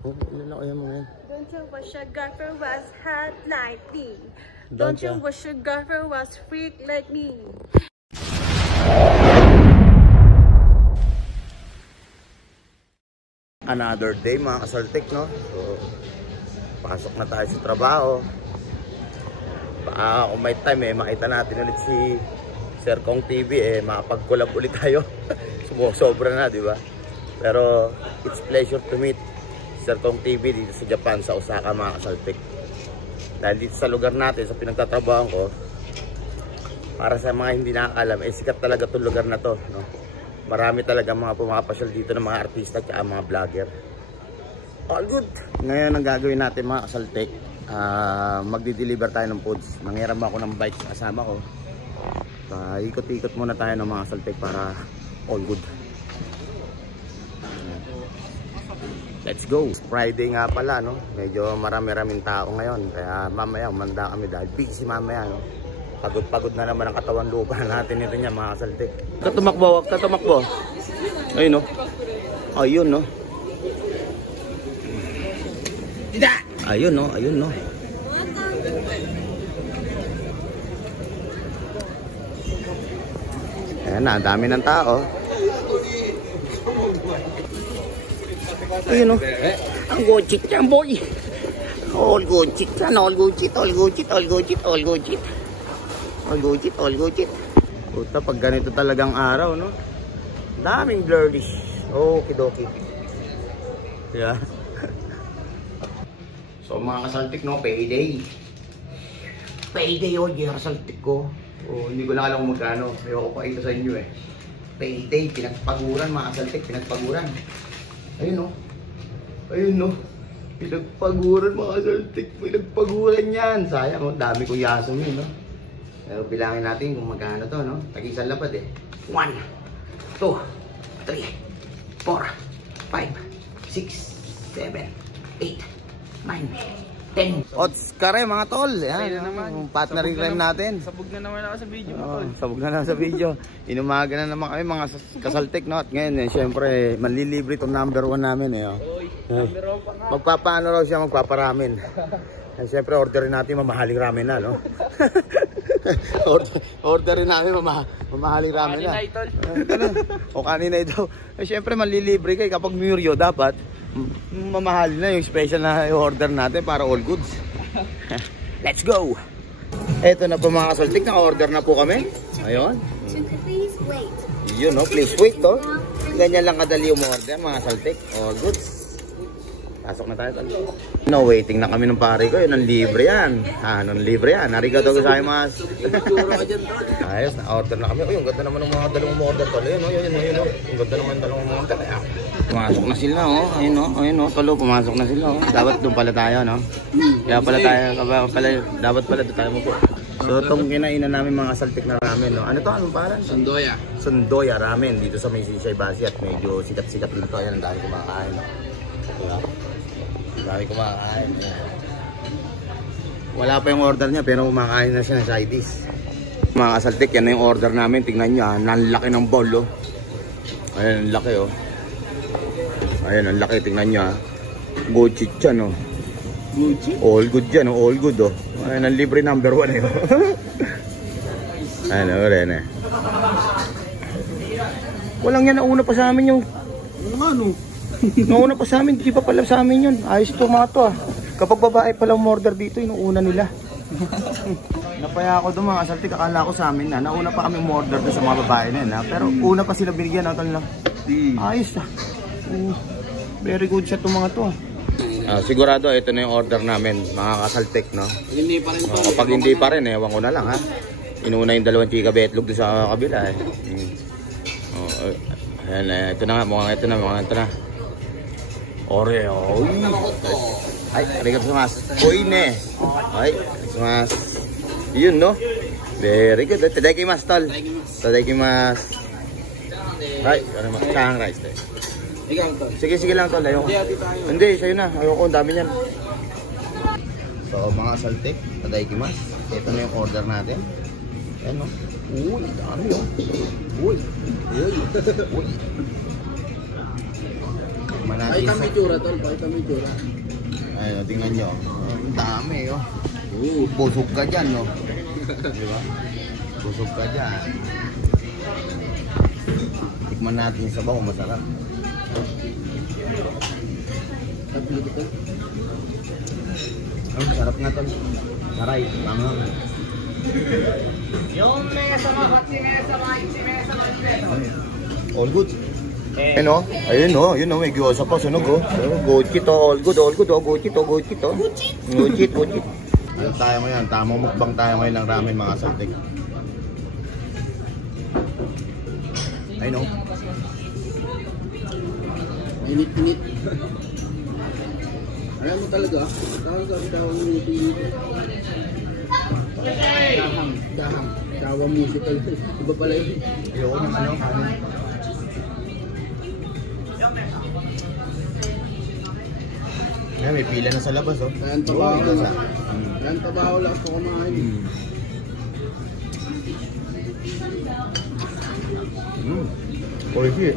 Oh, ilan ako yan mo yan? Don't you wish your girlfriend was hot like me? Don't you wish your girlfriend was freak like me? Another day mga kasaltik, no? So, pasok na tayo sa trabaho. Baka kung may time makita natin ulit si Sir Kong TV, makapag-collab ulit tayo. Sobra na, di ba? Pero it's pleasure to meet Sir Kong TV dito sa Japan, sa Osaka mga kasaltik. Dahil dito sa lugar natin, sa pinagtatrabahan ko, para sa mga hindi nakakalam, sikat talaga itong lugar na to, no? Marami talaga mga pumapasyal dito ng mga artista at mga vlogger. All good. Ngayon ang gagawin natin mga kasaltik, magdi-deliver tayo ng foods. Nanghiram ako ng bike sa kasama ko. Ikot-ikot muna tayo ng mga kasaltik para all good. Let's go. Friday nga pala, no? Medyo marami-raming tao ngayon. Kaya mamaya umanda kami dahil busy mamaya, no? Pagod-pagod na naman ang katawan lupa natin ito niya mga kasaltik. Katumakbo, katumakbo. Ayun, no? Ayun, no? Ayun, no? Ayun, no? Ayan na, dami ng tao. Ayun, no? Ang gochit yan, boy. All gochit yan, all gochit, all gochit, all gochit, all gochit. All gochit, all gochit. Puta, pag ganito talagang araw, no? Daming blurdish. Okidoki. Yeah. So mga kasaltik, no? Payday. Payday, kasaltik ko. Hindi ko na alam kung magkano. Ayoko pa ito sa inyo, Payday, pinagpaguran mga kasaltik, pinagpaguran. Ayun, no? Ayun, no? Pinagpaguran mga kasaltik, pinagpaguran yan. Sayang, dami ko yaso yun, no? Pero bilangin natin kung magkano to, no? Tag-isang lapad, 1, 2, 3, 4, 5, 6, 7, 8, 9, 10. Odds kare mga tol. Yan, yung partner in crime natin. Sabog na naman ako sa video, tol. Sabog na naman sa video. Inumaga na naman kami mga kasaltik, no? At ngayon, syempre, manlilibre itong number 1 namin, Number 1 pa nga. Magpapaano raw siya, magpaparamin. Syempre, orderin natin mamahaling ramen na, no? Orderin namin mamahaling ramen na. O kanina ito. Syempre, manlilibre kayo kapag Muryo, dapat mamahal na yung special na order natin para all goods. Let's go! Eto na po mga kasaltik, naka-order na po kami. Ayun. Yun, no? Please wait, to. Ganyan lang kadali yung order mga kasaltik. All goods. Pasok na tayo. No, waiting na kami ng pare ko. Yun, ang libre yan. Nung libre yan. Arigato gozaimasu. Ayos, na-order na kami. Uy, ang ganda naman ng mga dalawang order pala. Yun, yun. Ang ganda naman ng dalawang order. Pumasok na sila, Ayun, tolo, pumasok na sila, Dapat doon pala tayo, no? Kaya pala tayo, dapat pala doon tayo mo. So, itong kinainan namin mga saltik na ramen, no? Ano to? Anong pangalan? Sandoya. Sandoya ramen. Dito sa may Sisay Basi at medyo sikat-sikat dito. Ayan, ang dami kumakain, no? Diba? Ang dami kumakain. Wala pa yung order niya, pero kumakain na siya ng side dish. Mga kasaltik, yan na yung order namin. Tingnan nyo, nanlaki ng bowl, Ayan, ang laki, Ayan, ang laki, tingnan nyo, Gucci yan, Gucci? All good yan, all good, Ayan, ang libre number 1, Ayan, rin, Walang yan, nauna pa sa amin yung... Ano? Nauna pa sa amin, di pa pala sa amin yun. Ayos ito mga to, Kapag babae pala umorder dito, inuuna nila. Napaya ako doon mga kasaltik, akala ko sa amin na. Nauna pa kami umorder doon sa mga babae na yun, Pero una pa sila binigyan, Ayos, very good siya itong mga to. Sigurado, ito na yung order namin, mga kasaltik, no? Hindi pa rin. Kapag hindi pa rin, ewan ko na lang, Inuna yung dalawang chika betlog doon sa kabila, Ayan, ito na nga, mukhang ito na. Oreo. Ay, arigato gozaimasu. Oine. Ay, gozaimasu. Yun, no? Very good. Tadaikimasu, tol. Tadaikimasu. Ay, sahang rice, Ikaw, tol. Sige lang, tol. Ayoko. Hindi, sa'yo na. Ayoko, ang dami niyan. So, mga saltik, tadaikimasu. Ito na yung order natin. Ayan, no? Uy, dami, Uy. Tikman natin. Pakita mo yung tsura, tol. Pakita mo yung tsura. Ayun, tingnan nyo. Ang dami, oh. Busog ka dyan, no? Di ba? Busog ka dyan. Tikman natin yung sabaw, masarap. Ang sarap nga, tol. Saray, mangang. All good. Ayun o, ayun o, yun o, may giyosa pa, sunog o. Good kit o, all good o, good kit o, good kit o. Good kit. Ayun tayo ngayon, tamang mukbang tayo ngayon ng ramen mga saltik. Ayun o. Init-init. Ayaw mo talaga. Tawang init-init. Dahang. Tawang musical. Iba pala yun. Ayun, ano, kanin. Ayan, may pila na sa labas oh. Ayan, tabaho na. Ayan, tabaho lang ako kumain. Oishi.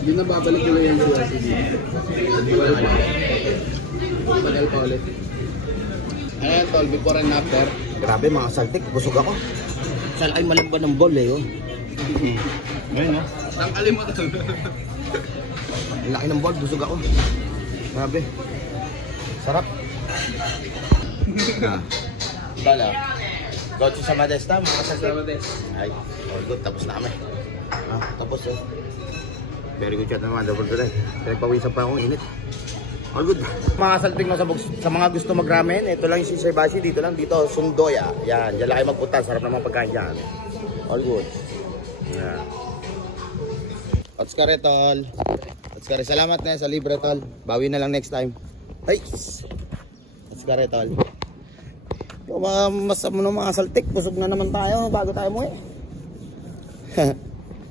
Hindi na babalik ulit yung suwasi dito. Hindi ko na alam. Tagal pa ulit. Ayan, tol, before and after. Grabe mga saltik, busog ako. Saan ay malamba ng ball eh oh. Ayun oh. Tangkalin mo tol. Ang laki ng ball, busog ako. Grabe. Sarap. Tala. Gotsi sa Madesta, mga saltik. Ay, all good, tapos na kami. Tapos oh. Very good chat naman, double today. Pinagpawisan pa akong init. All good. Mga saltik mo sa mga gusto mag-ramen, ito lang yung Shinsaibashi, dito lang, dito, Sungdoya. Yan, dyan lang kayo magpunta, sarap naman pagkain dyan. All good. Yan. Otskare tol. Otskare, salamat na sa libre tol. Bawi na lang next time. Hey! Otskare tol. Yung mga masama ng mga saltik, busog na naman tayo bago tayo mo eh.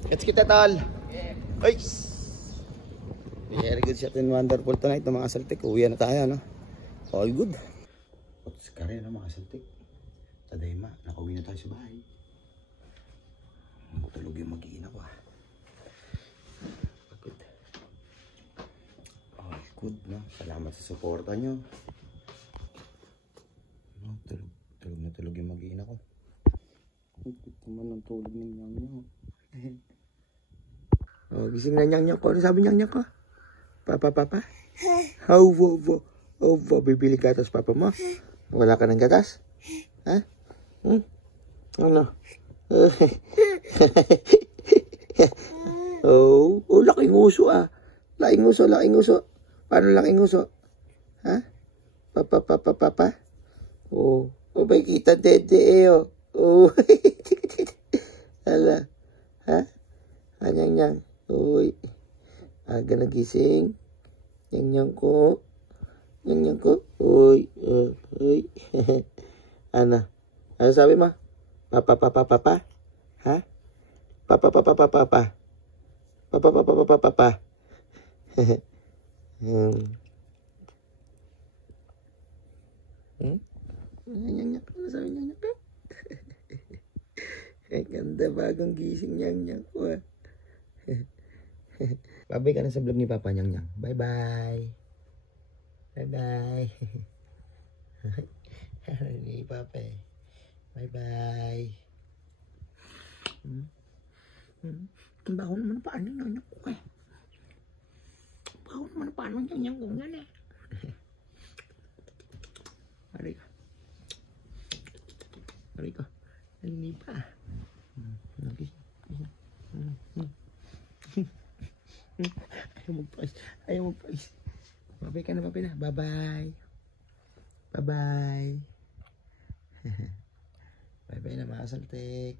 Let's kita tol. Hey! Very good shot and wonderful tonight ng mga saltik. Uwi na tayo, no? All good. Otskare na mga saltik. Tadayma, nakauwi na tayo sa bahay. Tulog yung mag-iina ko ah. Good. All good, no? Salamat sa suporta nyo. No, tulog yung mag-iina ko. Good naman ang tulog ng nyang-nyang. Oh, gising na nyang-nyang ko. Ano sabi nyang-nyang ko? Papa. Bibili gatas papa mo? Wala ka ng gatas? Ha? Ano? Laking uso ah. Laking uso. Paano laking uso? Ha? Papa? May kita dede eh oh. Hala. Ha? Anyang. Uy. Aga nagising. Nyang ko. Uy. Ano sabi mo? Papa? Ha? Papa? Papa? Nyang ko. Ano sabi nyang ko? Ay, ganda bagong gising nyang ko ah. Babay ka na sa vlog ni Papa Nyang. Bye-bye. Ni Papa eh. Bye-bye. Baho naman paano Nyang ko eh. Baho naman paano Nyang ko nga eh. Aray ko. Nalinipa. Ayaw magpais. Babay ka na. Bye-bye. Bye-bye na mga saltik.